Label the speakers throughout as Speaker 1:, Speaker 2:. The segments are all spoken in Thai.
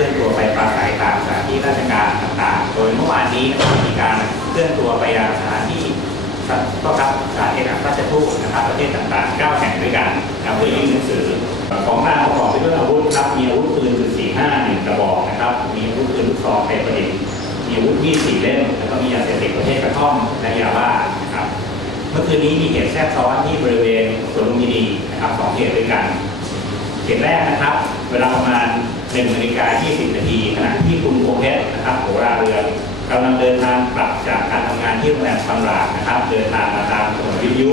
Speaker 1: ลื่อนตัวไปปราศัยตามสถานที่ราชการต่างๆ โดยเมื่อวานนี้นะครับมีการเคลื่อนตัวไปยังสถานที่ก็ครับสถานเอกอัครราชทูตนะครับประเทศต่างๆ 9 แห่งด้วยกันนะครับเพื่อยื่นหนังสือของกลางประกอบไปด้วยอาวุธครับมีอาวุธปืนจุด45หนึ่งกระบอกนะครับมีอาวุธปืนลูกซองเป็นประดิษฐ์มีอาวุธมีดสี่เล่มแล้วก็มียาเสพติดประเภทกระท่อมและยาบ้านะครับเมื่อคืนนี้มีเหตุแทรกซ้อนที่บริเวณสวนลุมพินีนะครับสองเหตุด้วยกันเหตุแรกนะครับ เวลาประมาณ 1นาฬิกา20นาทีขณะที่คุณพงเพชรนะครับโหราเรือกำลังเดินทางกลับจากการทำงานที่โรงแรมพังรานะครับ เดินทางมาตามถนนวิทยุ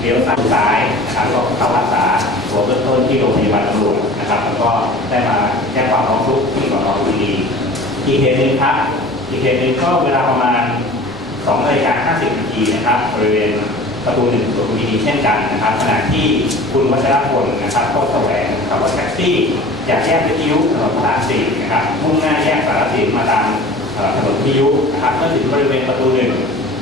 Speaker 1: เลี้ยวซ้ายนะครับก็เข้ารักษาตัวเบื้องต้นที่โรงพยาบาลตำรวจนะครับ แล้วก็ได้มาแจ้งความร้องทุกข์ที่สนลุมพินีอีกเหตุหนึ่งครับอีกเหตุหนึ่งก็เวลาประมาณ2นาฬิกา50นาทีนะครับบริเวณ ประตูหนึ่งประตูดีเช่นกันนะครับขณะที่คุณวัชรพลนะครับก็แสวงขับรถแท็กซี่จากแยกวิทยุถนนพระรามสี่นะครับมุ่งหน้าแยกสารสินมาตามถนนวิทยุนะครับเมื่อถึงบริเวณประตูหนึ่ง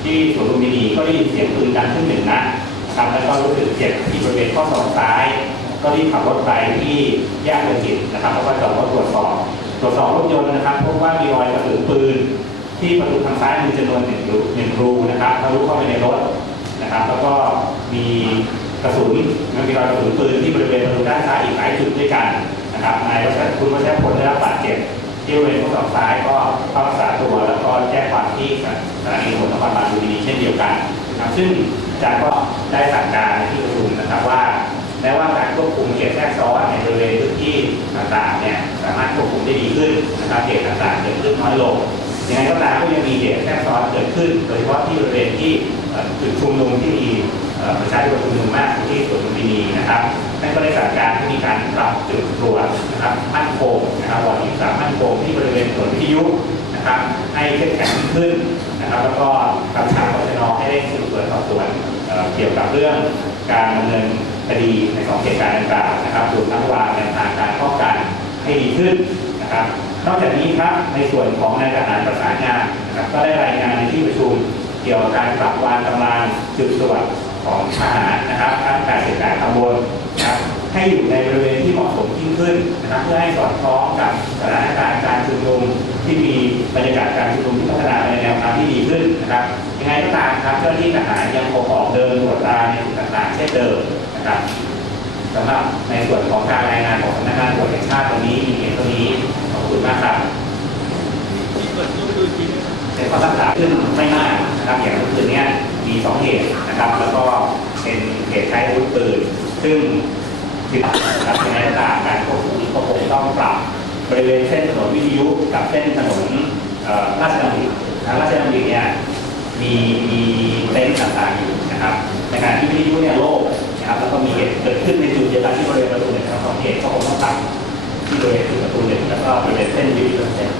Speaker 1: ที่สวนลุมพินีก็ได้ยินเสียงปืนดังขึ้นหนึ่งนัดนะครับแล้วก็รู้สึกเจ็บที่บริเวณข้อศอกซ้าย ก็รีบขับรถไปที่แยกเดินจิตนะครับแล้วก็จอดรถตรวจสอบตรวจสอบรถยนต์นะครับพบว่ามีรอยกระสุนปืน ที่ประตูทางซ้ายมีจำนวนหนึ่งรูหนึ่งรูนะครับทะลุเข้าไปในรถ นะครับ แล้วก็มีกระสุนมันมีรอยกระสุนปืนที่บริเวณประตูด้านซ้ายอีกหลายจุดด้วยกันนะครับนายวัชรคุณวัชรพลได้รับบาดเจ็บที่บริเวณข้อศอกซ้ายก็เข้ารักษาตัวแล้วก็แจ้งความที่สถานีตำรวจนครบาลลุมพินีเช่นเดียวกันนะครับซึ่งอาจารย์ก็ได้สั่งการที่ประชุมนะครับว่าแม้ว่าการควบคุมเหตุแทรกซ้อนในบริเวณพื้นที่ต่างๆเนี่ยสามารถควบคุมได้ดีขึ้นนะครับเหตุต่างๆเกิดขึ้นน้อยลงยังไงก็ตามก็ยังมีเหตุแทรกซ้อนเกิดขึ้นโดยเฉพาะที่บริเวณที่ จุดชุมนุมที่มีประชาชนชุมนุมมากที่สวนลุมพินีนะครับนั่นก็ได้สั่งการให้มีการปรับจุดตรวจนะครับมั่นคงนะครับวอร์ดที่สามมั่นคงที่บริเวณสวนวิทยุนะครับให้เข้มแข็งขึ้นนะครับแล้วก็กำชับปชนให้เร่งสืบสวนสอบสวนเอ่อเกี่ยวกับเรื่องการดำเนินคดีในสองเหตุการณ์ดังกล่าวนะครับรวมทั้งวางแนวทางการป้องกันให้ดีขึ้นนะครับนอกจากนี้ครับในส่วนของนายทหารประสานงานนะครับก็ได้รายงานในที่ประชุม เกี่ยวกับการปรับวางกำลังจุดตรวจของทหารนะครับทั้ง88ตำบลนะครับให้อยู่ในบริเวณที่เหมาะสมยิ่งขึ้นนะครับเพื่อให้สอดคล้องกับสถานการณ์การชุมนุมที่มีบรรยากาศการชุมนุมที่พัฒนาไปในแนวทางที่ดีขึ้นนะครับยังไงก็ตามครับเจ้าหน้าที่ทหารยังคงออกเดินตรวจตราในจุดต่างๆเช่นเดิมนะครับสำหรับในส่วนของการรายงานของสำนักงานตรวจแห่งชาติวันนี้มีเพียงเท่านี้ขอบคุณมากครับเป็นความรักษาขึ้นไม่มาก นะครับอย่างเมื่อคืนเนี้ยมีสองเหตุนะครับ แล้วก็เป็นเหตุใช้อาวุธปืน ซึ่งผิดนะครับในระดับการควบคุมก็คงต้องปรับบริเวณเส้นถนนวิทยุกับเส้นถนนราชดำรินะราชดำริเนี่ยมีมีเต็นท์ต่างๆอยู่นะครับในขณะที่วิทยุเนี่ยโล่งนะครับแล้วก็มีเหตุเกิดขึ้นในจุดเดียวกันที่บริเวณประตูหนึ่งทั้งสองเหตุก็คงต้องตัดที่บริเวณประตูหนึ่งแล้วก็บริเวณเส้นวิทยุเส้น